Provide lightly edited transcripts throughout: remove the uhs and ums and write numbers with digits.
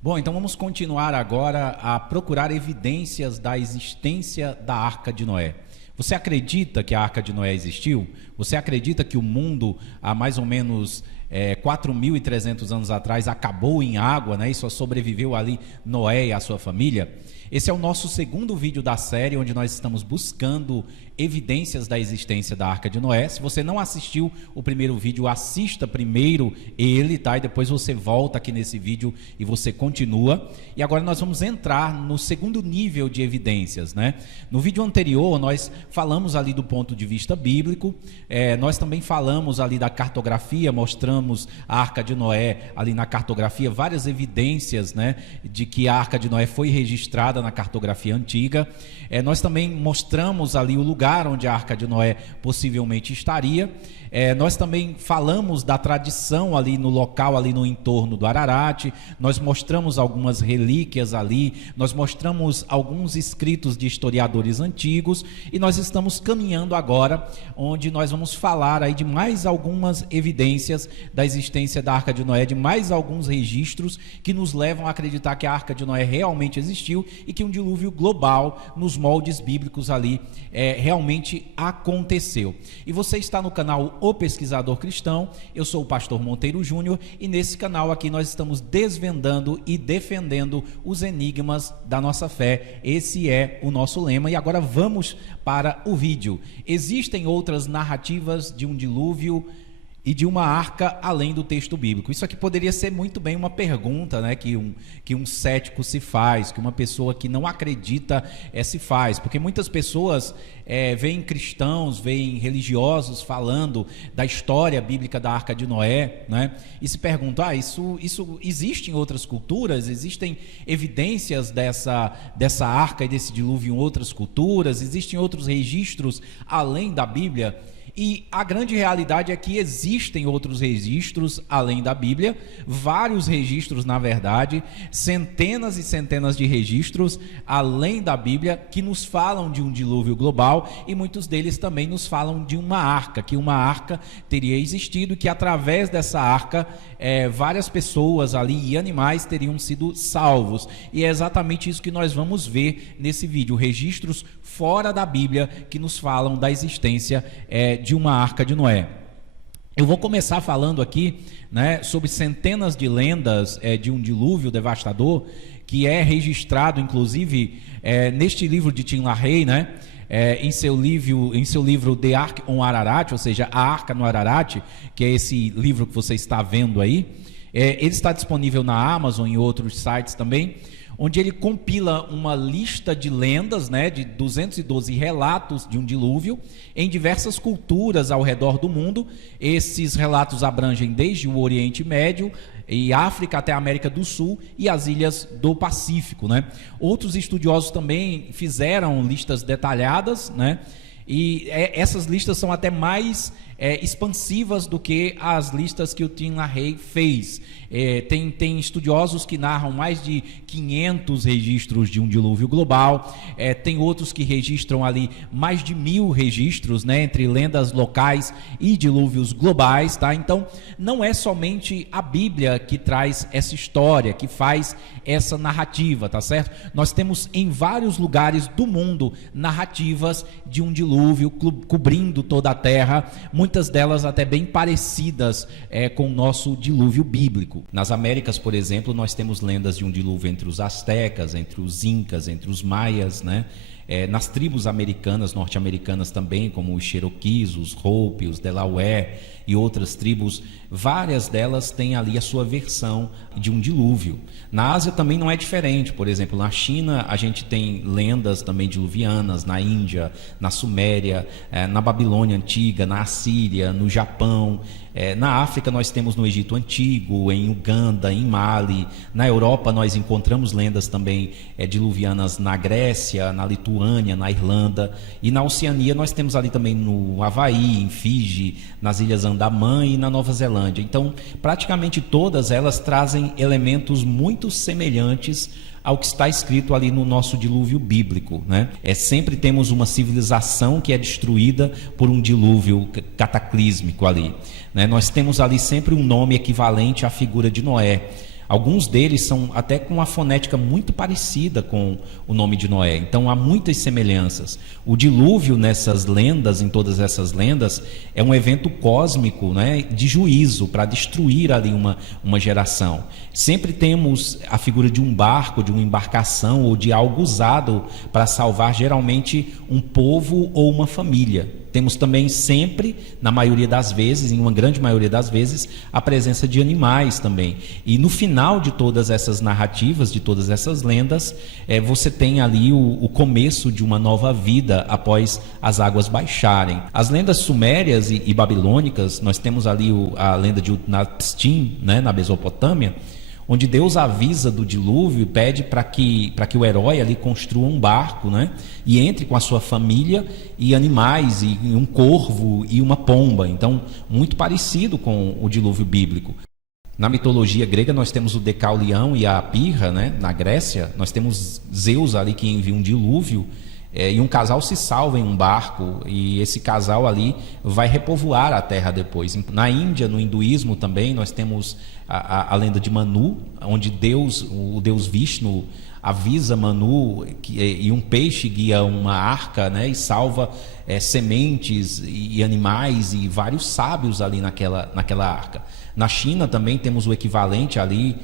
Bom, então vamos continuar agora a procurar evidências da existência da Arca de Noé. Você acredita que a Arca de Noé existiu? Você acredita que o mundo, há mais ou menos 4.300 anos atrás, acabou em água, né? E só sobreviveu ali Noé e a sua família? Esse é o nosso segundo vídeo da série, onde nós estamos buscando evidências da existência da Arca de Noé. Se você não assistiu o primeiro vídeo, assista primeiro ele, tá? E depois você volta aqui nesse vídeo e você continua. E agora nós vamos entrar no segundo nível de evidências, né? No vídeo anterior, nós falamos ali do ponto de vista bíblico, nós também falamos ali da cartografia, mostramos a Arca de Noé ali na cartografia, várias evidências, né, de que a Arca de Noé foi registrada na cartografia antiga. Nós também mostramos ali o lugar onde a Arca de Noé possivelmente estaria. Nós também falamos da tradição ali no local, ali no entorno do Ararat. Nós mostramos algumas relíquias ali, nós mostramos alguns escritos de historiadores antigos, e nós estamos caminhando agora, onde nós vamos falar aí de mais algumas evidências da existência da Arca de Noé, de mais alguns registros que nos levam a acreditar que a Arca de Noé realmente existiu e que um dilúvio global, nos moldes bíblicos ali, realmente aconteceu. E você está no canal O Pesquisador Cristão. Eu sou o pastor Monteiro Júnior, e nesse canal aqui nós estamos desvendando e defendendo os enigmas da nossa fé. Esse é o nosso lema. E agora vamos para o vídeo. Existem outras narrativas de um dilúvio e de uma arca além do texto bíblico? Isso aqui poderia ser muito bem uma pergunta, né, que um cético se faz, que uma pessoa que não acredita se faz, porque muitas pessoas veem cristãos, veem religiosos falando da história bíblica da Arca de Noé, né, e se perguntam, isso existe em outras culturas? Existem evidências dessa arca e desse dilúvio em outras culturas? Existem outros registros além da Bíblia? E a grande realidade é que existem outros registros além da Bíblia, vários registros, na verdade, centenas e centenas de registros além da Bíblia, que nos falam de um dilúvio global, e muitos deles também nos falam de uma arca, que uma arca teria existido, que através dessa arca várias pessoas ali e animais teriam sido salvos. E é exatamente isso que nós vamos ver nesse vídeo, registros fora da Bíblia que nos falam da existência de uma Arca de Noé. Eu vou começar falando aqui, né, sobre centenas de lendas de um dilúvio devastador, que é registrado, inclusive, neste livro de Tim LaHaye, né, em seu livro The Ark on Ararat, ou seja, a Arca no Ararat, que é esse livro que você está vendo aí. Ele está disponível na Amazon e em outros sites também, onde ele compila uma lista de lendas, né, de 212 relatos de um dilúvio em diversas culturas ao redor do mundo. Esses relatos abrangem desde o Oriente Médio e África até a América do Sul e as ilhas do Pacífico, né? Outros estudiosos também fizeram listas detalhadas, né? E essas listas são até mais expansivas do que as listas que o Tim LaHaye fez. Tem estudiosos que narram mais de 500 registros de um dilúvio global, tem outros que registram ali mais de 1.000 registros, né, entre lendas locais e dilúvios globais, tá? Então, não é somente a Bíblia que traz essa história, que faz essa narrativa, tá certo? Nós temos em vários lugares do mundo narrativas de um dilúvio cobrindo toda a terra, muitas delas até bem parecidas com o nosso dilúvio bíblico. Nas Américas, por exemplo, nós temos lendas de um dilúvio entre os astecas, entre os incas, entre os maias, né? Nas tribos americanas, norte-americanas também, como os Cherokees, os Hopi, os Delaware e outras tribos, várias delas têm ali a sua versão de um dilúvio. Na Ásia também não é diferente. Por exemplo, na China a gente tem lendas também diluvianas, na Índia, na Suméria, na Babilônia Antiga, na Assíria, no Japão. Na África nós temos no Egito Antigo, em Uganda, em Mali. Na Europa nós encontramos lendas também diluvianas na Grécia, na Lituânia, na Irlanda. E na Oceania nós temos ali também no Havaí, em Fiji, nas Ilhas Andamã e na Nova Zelândia. Então, praticamente todas elas trazem elementos muito semelhantes ao que está escrito ali no nosso dilúvio bíblico, né? Sempre temos uma civilização que é destruída por um dilúvio cataclísmico ali, né? Nós temos ali sempre um nome equivalente à figura de Noé. Alguns deles são até com uma fonética muito parecida com o nome de Noé. Então há muitas semelhanças. O dilúvio nessas lendas, em todas essas lendas, é um evento cósmico, né, de juízo para destruir ali uma geração. Sempre temos a figura de um barco, de uma embarcação ou de algo usado para salvar geralmente um povo ou uma família. Temos também sempre, na maioria das vezes, em uma grande maioria das vezes, a presença de animais também. E no final de todas essas narrativas, de todas essas lendas, você tem ali o começo de uma nova vida após as águas baixarem. As lendas sumérias e babilônicas, nós temos ali a lenda de Utnapishtim, né, na Mesopotâmia, onde Deus avisa do dilúvio e pede para que o herói ali construa um barco, né, e entre com a sua família e animais, e um corvo e uma pomba. Então, muito parecido com o dilúvio bíblico. Na mitologia grega, nós temos o Decaulião e a Pirra, né, na Grécia. Nós temos Zeus ali que envia um dilúvio, e um casal se salva em um barco, e esse casal ali vai repovoar a terra depois. Na Índia, no hinduísmo também, nós temos a lenda de Manu, onde o deus Vishnu avisa Manu e um peixe guia uma arca, né, e salva sementes e animais e vários sábios ali naquela arca. Na China também temos o equivalente ali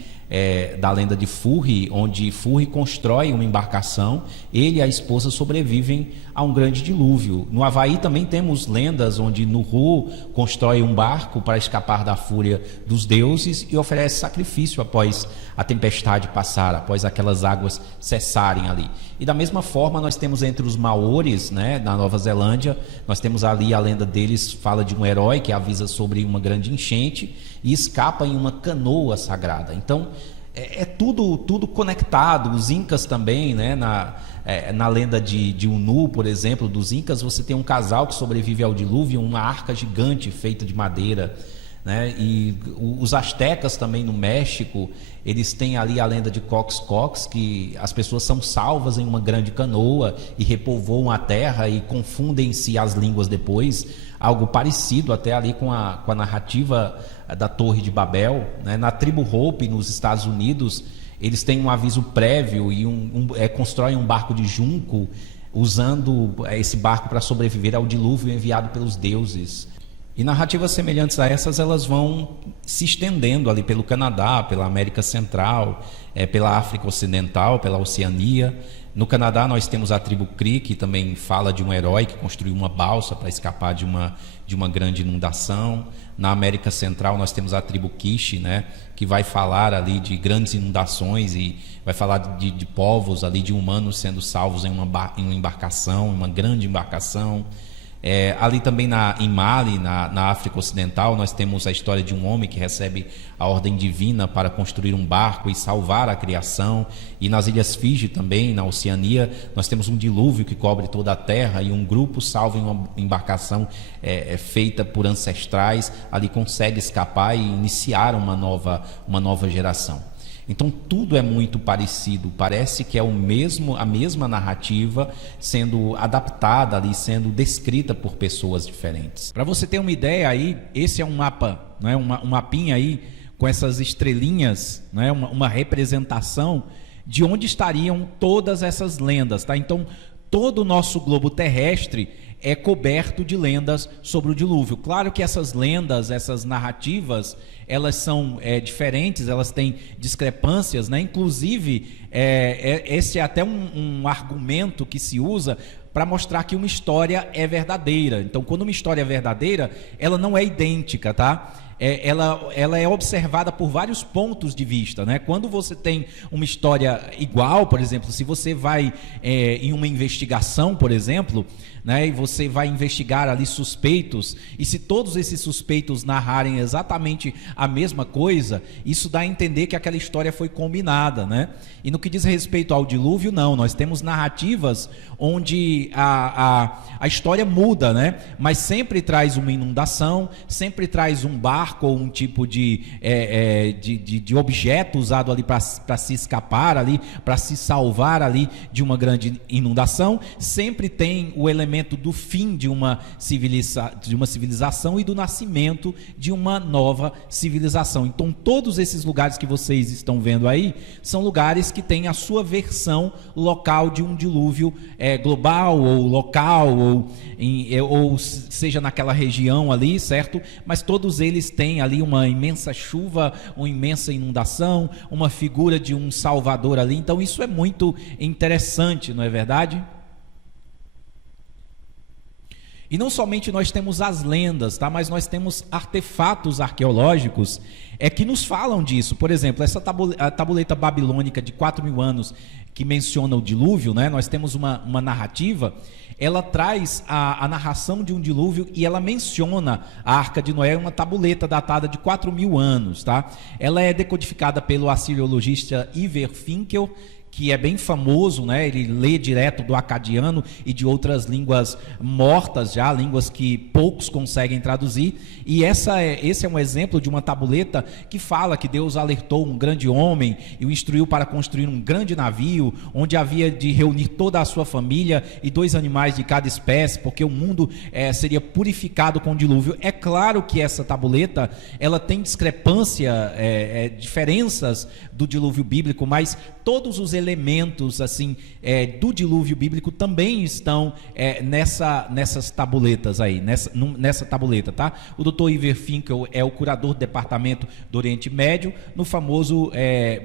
da lenda de Furry, onde Furry constrói uma embarcação, ele e a esposa sobrevivem a um grande dilúvio. No Havaí também temos lendas onde Nuru constrói um barco para escapar da fúria dos deuses e oferece sacrifício após a tempestade passar, após aquelas águas cessarem ali. E da mesma forma nós temos entre os Maores, né, na Nova Zelândia, nós temos ali a lenda deles, fala de um herói que avisa sobre uma grande enchente e escapa em uma canoa sagrada. Então tudo conectado. Os Incas também, né, na lenda de Unu, por exemplo, dos Incas, você tem um casal que sobrevive ao dilúvio, uma arca gigante feita de madeira, né? E os astecas também no México, eles têm ali a lenda de Cox, que as pessoas são salvas em uma grande canoa e repovoam a terra e confundem-se as línguas depois, algo parecido até ali com a narrativa da Torre de Babel, né? Na tribo Hopi, nos Estados Unidos, eles têm um aviso prévio e constroem um barco de junco, usando esse barco para sobreviver ao dilúvio enviado pelos deuses. E narrativas semelhantes a essas, elas vão se estendendo ali pelo Canadá, pela América Central, pela África Ocidental, pela Oceania. No Canadá nós temos a tribo Cree, que também fala de um herói que construiu uma balsa para escapar de uma grande inundação. Na América Central nós temos a tribo Quiche, né, que vai falar ali de grandes inundações e vai falar de povos ali, de humanos sendo salvos em uma embarcação, uma grande embarcação. Ali também em Mali, na África Ocidental, nós temos a história de um homem que recebe a ordem divina para construir um barco e salvar a criação. E nas Ilhas Fiji também, na Oceania, nós temos um dilúvio que cobre toda a terra e um grupo salvo em uma embarcação feita por ancestrais, ali consegue escapar e iniciar uma nova geração. Então tudo é muito parecido, parece que é a mesma narrativa sendo adaptada ali, sendo descrita por pessoas diferentes. Para você ter uma ideia aí, esse é um mapa, né, um mapinha aí com essas estrelinhas, né, uma representação de onde estariam todas essas lendas, tá? Então todo o nosso globo terrestre é coberto de lendas sobre o dilúvio. Claro que essas lendas, essas narrativas, elas são diferentes, elas têm discrepâncias, né? Inclusive, esse é até um argumento que se usa para mostrar que uma história é verdadeira. Então, quando uma história é verdadeira, ela não é idêntica, tá? Ela é observada por vários pontos de vista, né? Quando você tem uma história igual, por exemplo, se você vai em uma investigação, por exemplo, né, e você vai investigar ali suspeitos, e se todos esses suspeitos narrarem exatamente a mesma coisa, isso dá a entender que aquela história foi combinada, né? E no que diz respeito ao dilúvio, não, nós temos narrativas onde a história muda, né? Mas sempre traz uma inundação, sempre traz um barco barco ou um tipo de objeto usado ali para se escapar ali, para se salvar ali de uma grande inundação. Sempre tem o elemento do fim de uma civilização e do nascimento de uma nova civilização. Então, todos esses lugares que vocês estão vendo aí são lugares que têm a sua versão local de um dilúvio global ou local, ou seja, naquela região ali, certo? Mas todos eles têm ali uma imensa chuva, uma imensa inundação, uma figura de um salvador ali. Então isso é muito interessante, não é verdade? E não somente nós temos as lendas, tá? Mas nós temos artefatos arqueológicos que nos falam disso. Por exemplo, essa tabuleta babilônica de 4.000 anos que menciona o dilúvio, né? Nós temos uma narrativa, ela traz a narração de um dilúvio e ela menciona a Arca de Noé, uma tabuleta datada de 4.000 anos, tá? Ela é decodificada pelo assiriologista Iver Finkel, que é bem famoso, né? Ele lê direto do acadiano e de outras línguas mortas já, línguas que poucos conseguem traduzir. E esse é um exemplo de uma tabuleta que fala que Deus alertou um grande homem e o instruiu para construir um grande navio, onde havia de reunir toda a sua família e 2 animais de cada espécie, porque o mundo seria purificado com o dilúvio. É claro que essa tabuleta, ela tem discrepância, diferenças do dilúvio bíblico, mas todos os elementos assim do dilúvio bíblico também estão nessas tabuletas aí, nessa tabuleta, tá? O Dr. Iver Finkel é o curador do Departamento do Oriente Médio no famoso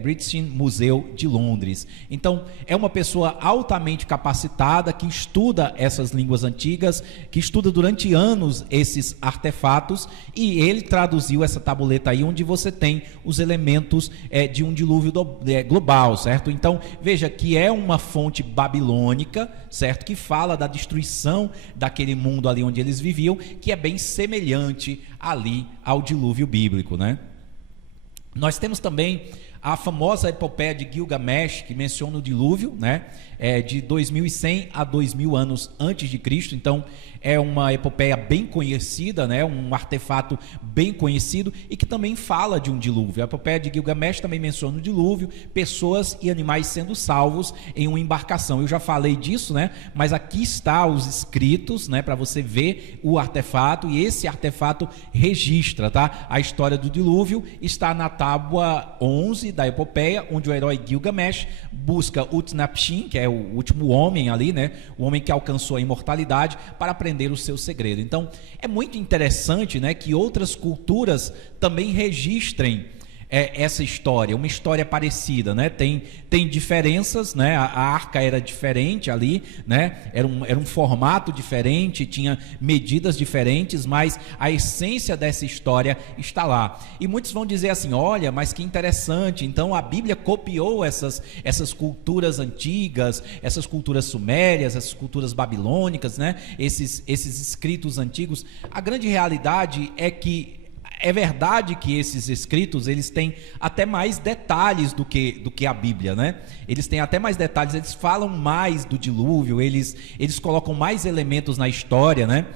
British Museum de Londres. Então, é uma pessoa altamente capacitada que estuda essas línguas antigas, que estuda durante anos esses artefatos, e ele traduziu essa tabuleta aí onde você tem os elementos de um dilúvio global, certo? Então, veja que é uma fonte babilônica, certo? Que fala da destruição daquele mundo ali onde eles viviam, que é bem semelhante ali ao dilúvio bíblico, né? Nós temos também a famosa epopeia de Gilgamesh, que menciona o dilúvio, né? De 2100 a 2000 anos antes de Cristo. Então é uma epopeia bem conhecida, né? Um artefato bem conhecido e que também fala de um dilúvio. A epopeia de Gilgamesh também menciona o dilúvio, pessoas e animais sendo salvos em uma embarcação. Eu já falei disso, né? Mas aqui está os escritos, né? Para você ver o artefato, e esse artefato registra, tá? A história do dilúvio está na tábua 11 da epopeia, onde o herói Gilgamesh busca Utnapishtim, que é o último homem ali, né? O homem que alcançou a imortalidade, para aprender o seu segredo. Então, é muito interessante, né, que outras culturas também registrem essa história, uma história parecida, né? Tem diferenças, né? A arca era diferente ali, né? Era um formato diferente, tinha medidas diferentes, mas a essência dessa história está lá. E muitos vão dizer assim: olha, mas que interessante, então a Bíblia copiou essas culturas antigas, essas culturas sumérias, essas culturas babilônicas, né? Esses escritos antigos. A grande realidade é que é verdade que esses escritos, eles têm até mais detalhes do que a Bíblia, né? Eles têm até mais detalhes, eles falam mais do dilúvio, eles colocam mais elementos na história, né?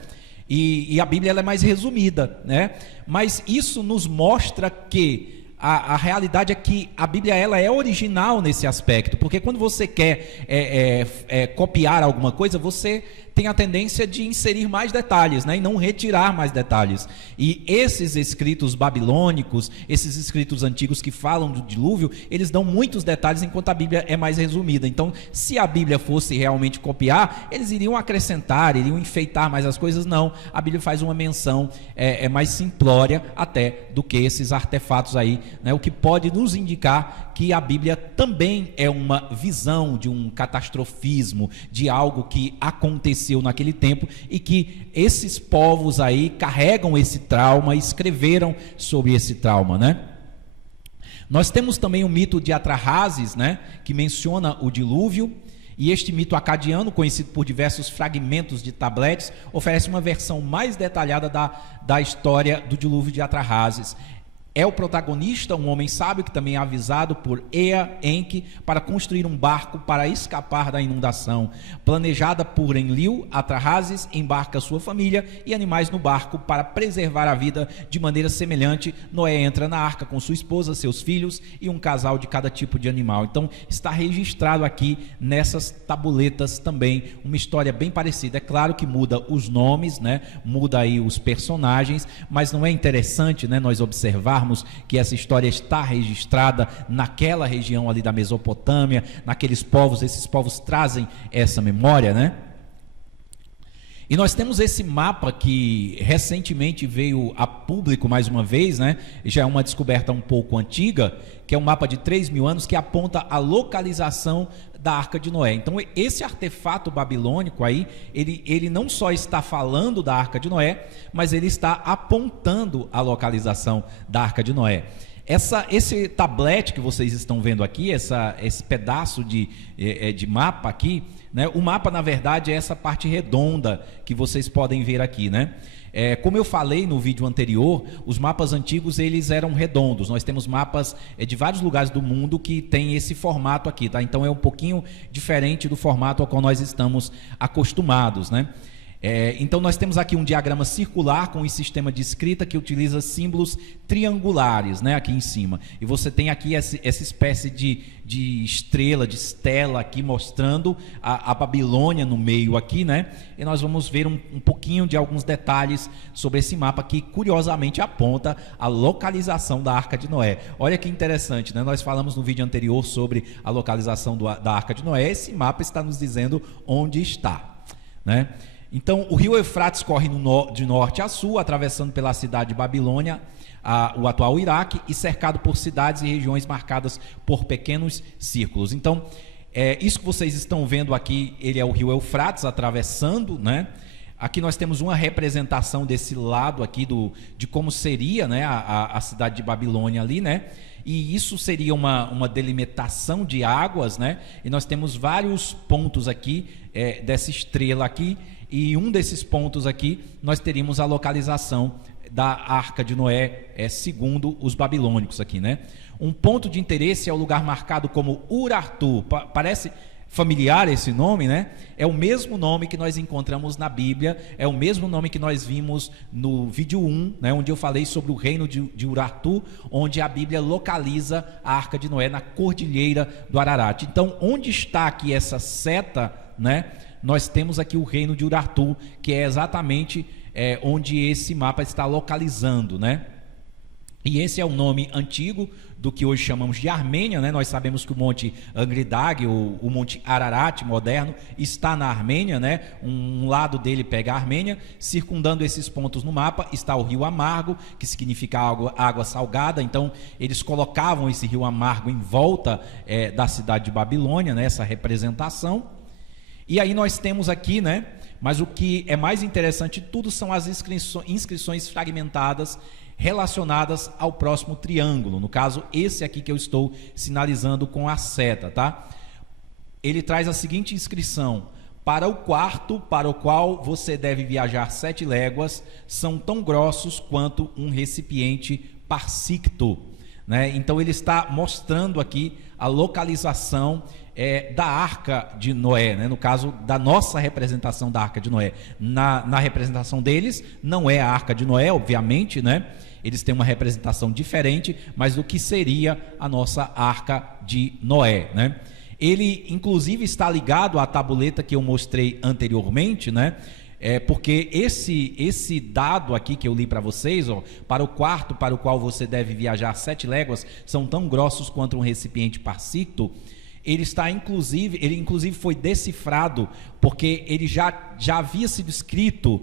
E a Bíblia ela é mais resumida, né? Mas isso nos mostra que a realidade é que a Bíblia ela é original nesse aspecto, porque quando você quer copiar alguma coisa, você tem a tendência de inserir mais detalhes, né, e não retirar mais detalhes. E esses escritos babilônicos, esses escritos antigos que falam do dilúvio, eles dão muitos detalhes, enquanto a Bíblia é mais resumida. Então, se a Bíblia fosse realmente copiar, eles iriam acrescentar, iriam enfeitar mais as coisas. Não, a Bíblia faz uma menção mais simplória até do que esses artefatos aí, né, o que pode nos indicar que a Bíblia também é uma visão de um catastrofismo, de algo que aconteceu naquele tempo e que esses povos aí carregam esse trauma e escreveram sobre esse trauma, né? Nós temos também o mito de Atrahasis, né, que menciona o dilúvio, e este mito acadiano, conhecido por diversos fragmentos de tabletes, oferece uma versão mais detalhada da história do dilúvio de Atrahasis. É o protagonista, um homem sábio que também é avisado por Ea, Enki, para construir um barco para escapar da inundação. Planejada por Enlil, Atrahasis embarca sua família e animais no barco para preservar a vida de maneira semelhante. Noé entra na arca com sua esposa, seus filhos e um casal de cada tipo de animal. Então está registrado aqui nessas tabuletas também uma história bem parecida. É claro que muda os nomes, né? Muda aí os personagens, mas não é interessante, né, nós observarmos que essa história está registrada naquela região ali da Mesopotâmia, naqueles povos, esses povos trazem essa memória, né? E nós temos esse mapa que recentemente veio a público mais uma vez, né? Já é uma descoberta um pouco antiga, que é um mapa de 3.000 anos que aponta a localização da Arca de Noé. Então esse artefato babilônico aí, ele não só está falando da Arca de Noé, mas ele está apontando a localização da Arca de Noé. Esse tablete que vocês estão vendo aqui, esse pedaço de mapa aqui, né? O mapa, na verdade, é essa parte redonda que vocês podem ver aqui, né? Como eu falei no vídeo anterior, os mapas antigos eles eram redondos. Nós temos mapas de vários lugares do mundo que tem esse formato aqui, tá? Então é um pouquinho diferente do formato ao qual nós estamos acostumados, né? Então nós temos aqui um diagrama circular com um sistema de escrita que utiliza símbolos triangulares, né, aqui em cima. E você tem aqui essa espécie de estrela, de estela aqui mostrando a Babilônia no meio aqui, né? E nós vamos ver um pouquinho de alguns detalhes sobre esse mapa que curiosamente aponta a localização da Arca de Noé. Olha que interessante, né? Nós falamos no vídeo anterior sobre a localização da Arca de Noé. Esse mapa está nos dizendo onde está, né? Então, o rio Eufrates corre de norte a sul, atravessando pela cidade de Babilônia, o atual Iraque, e cercado por cidades e regiões marcadas por pequenos círculos. Então, isso que vocês estão vendo aqui, ele é o rio Eufrates atravessando, né? Aqui nós temos uma representação desse lado aqui de como seria, né, a cidade de Babilônia ali, né? E isso seria uma delimitação de águas, né? E nós temos vários pontos aqui dessa estrela aqui, e um desses pontos aqui nós teríamos a localização da Arca de Noé, segundo os babilônicos aqui, né? Um ponto de interesse é o lugar marcado como Urartu. Parece familiar esse nome, né? É o mesmo nome que nós encontramos na Bíblia, é o mesmo nome que nós vimos no vídeo 1, né, onde eu falei sobre o reino de Urartu, onde a Bíblia localiza a Arca de Noé na cordilheira do Ararat. Então, onde está aqui essa seta, né? Nós temos aqui o reino de Urartu, que é exatamente onde esse mapa está localizando, né? E esse é o nome antigo do que hoje chamamos de Armênia, né? Nós sabemos que o Monte Angridag, o Monte Ararat moderno, está na Armênia, né? Um lado dele pega a Armênia. Circundando esses pontos no mapa está o rio Amargo, que significa água salgada. Então eles colocavam esse rio Amargo em volta da cidade de Babilônia, né? Essa representação. E aí nós temos aqui, né? Mas o que é mais interessante de tudo são as inscrições fragmentadas relacionadas ao próximo triângulo. No caso, esse aqui que eu estou sinalizando com a seta, tá? Ele traz a seguinte inscrição: para o quarto para o qual você deve viajar 7 léguas, são tão grossos quanto um recipiente parsicto, né? Então ele está mostrando aqui a localização da Arca de Noé, né? No caso da nossa representação da Arca de Noé. Na representação deles, não é a Arca de Noé, obviamente, né? Eles têm uma representação diferente, mas do que seria a nossa Arca de Noé, né? Ele, inclusive, está ligado à tabuleta que eu mostrei anteriormente, né? Porque esse dado aqui que eu li para vocês, ó, para o quarto para o qual você deve viajar 7 léguas, são tão grossos quanto um recipiente parsicto. Ele inclusive foi decifrado porque ele já havia sido escrito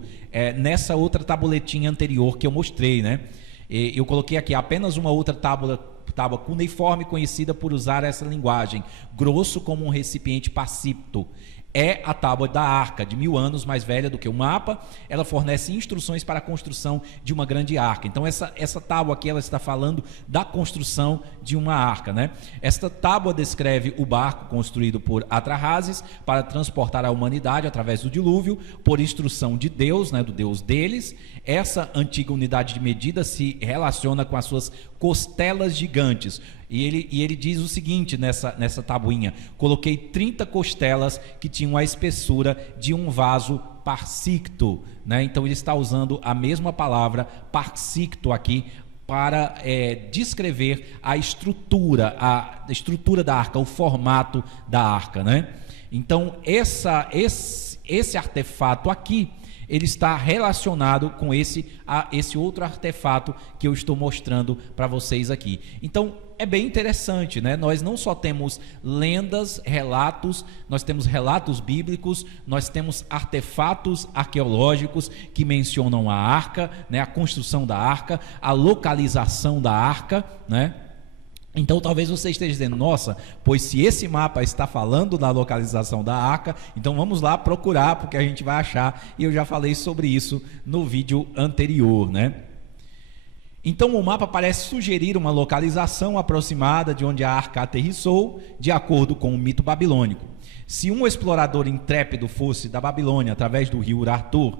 nessa outra tabuletinha anterior que eu mostrei, né? Eu coloquei aqui apenas uma outra tábua cuneiforme conhecida por usar essa linguagem, grosso como um recipiente parsicto. é a tábua da arca, de 1000 anos mais velha do que o mapa. Ela fornece instruções para a construção de uma grande arca. Então essa tábua aqui, ela está falando da construção de uma arca, né? Esta tábua descreve o barco construído por Atrahasis para transportar a humanidade através do dilúvio, por instrução de Deus, né, do Deus deles. Essa antiga unidade de medida se relaciona com as suas costelas gigantes. E ele diz o seguinte nessa tabuinha: coloquei 30 costelas que tinham a espessura de um vaso parsicto, né? Então ele está usando a mesma palavra parsicto aqui para descrever a estrutura da arca, o formato da arca, né? Então esse artefato aqui, ele está relacionado com esse outro artefato que eu estou mostrando para vocês aqui. Então é bem interessante, né? Nós não só temos lendas, relatos, nós temos relatos bíblicos, nós temos artefatos arqueológicos que mencionam a arca, né? A construção da arca, a localização da arca, né? Então talvez você esteja dizendo: nossa, pois se esse mapa está falando da localização da arca, então vamos lá procurar, porque a gente vai achar, e eu já falei sobre isso no vídeo anterior, né? Então o mapa parece sugerir uma localização aproximada de onde a arca aterrissou, de acordo com o mito babilônico. Se um explorador intrépido fosse da Babilônia através do rio Urartu,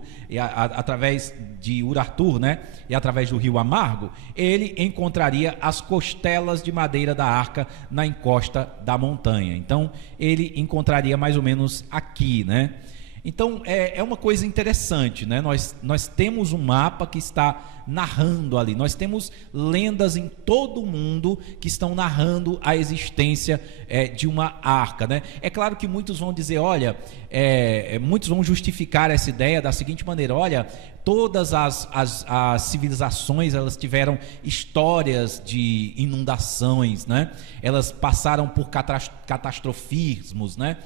através de Urartu, né, e através do rio Amargo, ele encontraria as costelas de madeira da arca na encosta da montanha. Então ele encontraria mais ou menos aqui, né? Então é uma coisa interessante, né? Nós temos um mapa que está narrando ali, nós temos lendas em todo o mundo que estão narrando a existência de uma arca, né? É claro que muitos vão dizer, olha, muitos vão justificar essa ideia da seguinte maneira: olha, todas as civilizações, elas tiveram histórias de inundações, né? Elas passaram por catastrofismos, né?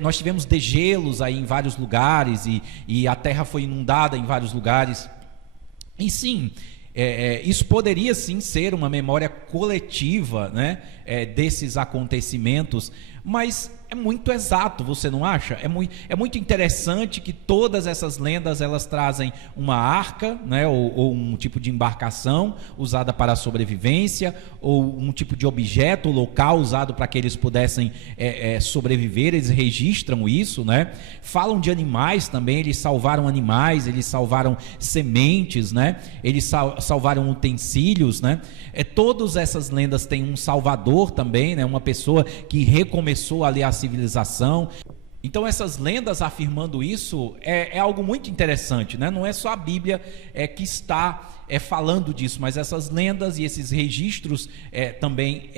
Nós tivemos degelos aí em vários lugares e a terra foi inundada em vários lugares. E sim, isso poderia sim ser uma memória coletiva, né, desses acontecimentos, mas é muito exato, você não acha? É muito interessante que todas essas lendas, elas trazem uma arca, né, ou um tipo de embarcação usada para a sobrevivência, ou um tipo de objeto local usado para que eles pudessem sobreviver. Eles registram isso, né? Falam de animais também, eles salvaram animais, eles salvaram sementes, né? Eles salvaram utensílios, né? Todas essas lendas têm um salvador também, né? Uma pessoa que recomeçou ali a civilização. Então essas lendas afirmando isso é algo muito interessante, né? Não é só a Bíblia que está falando disso, mas essas lendas e esses registros também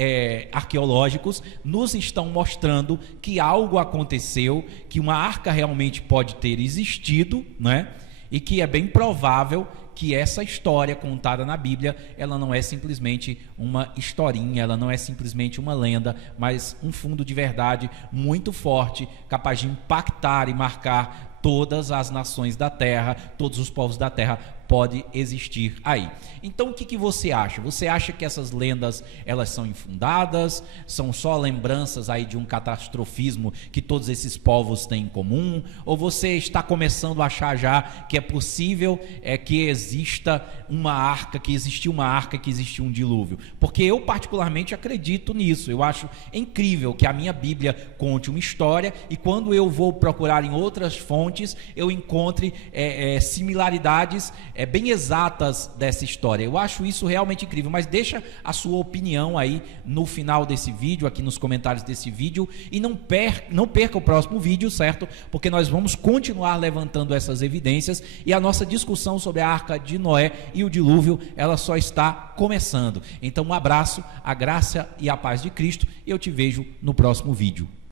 arqueológicos nos estão mostrando que algo aconteceu, que uma arca realmente pode ter existido, né? E que é bem provável que essa história contada na Bíblia, ela não é simplesmente uma historinha, ela não é simplesmente uma lenda, mas um fundo de verdade muito forte, capaz de impactar e marcar todas as nações da terra, todos os povos da terra. Pode existir aí. Então o que você acha? Você acha que essas lendas, elas são infundadas? São só lembranças aí de um catastrofismo que todos esses povos têm em comum? Ou você está começando a achar já que é possível que exista uma arca, que existiu uma arca, que existiu um dilúvio? Porque eu particularmente acredito nisso. Eu acho incrível que a minha Bíblia conte uma história e quando eu vou procurar em outras fontes, eu encontre similaridades bem exatas dessa história. Eu acho isso realmente incrível, mas deixa a sua opinião aí no final desse vídeo, aqui nos comentários desse vídeo, e não perca o próximo vídeo, certo? Porque nós vamos continuar levantando essas evidências e a nossa discussão sobre a Arca de Noé e o dilúvio, ela só está começando. Então um abraço, a graça e a paz de Cristo, e eu te vejo no próximo vídeo.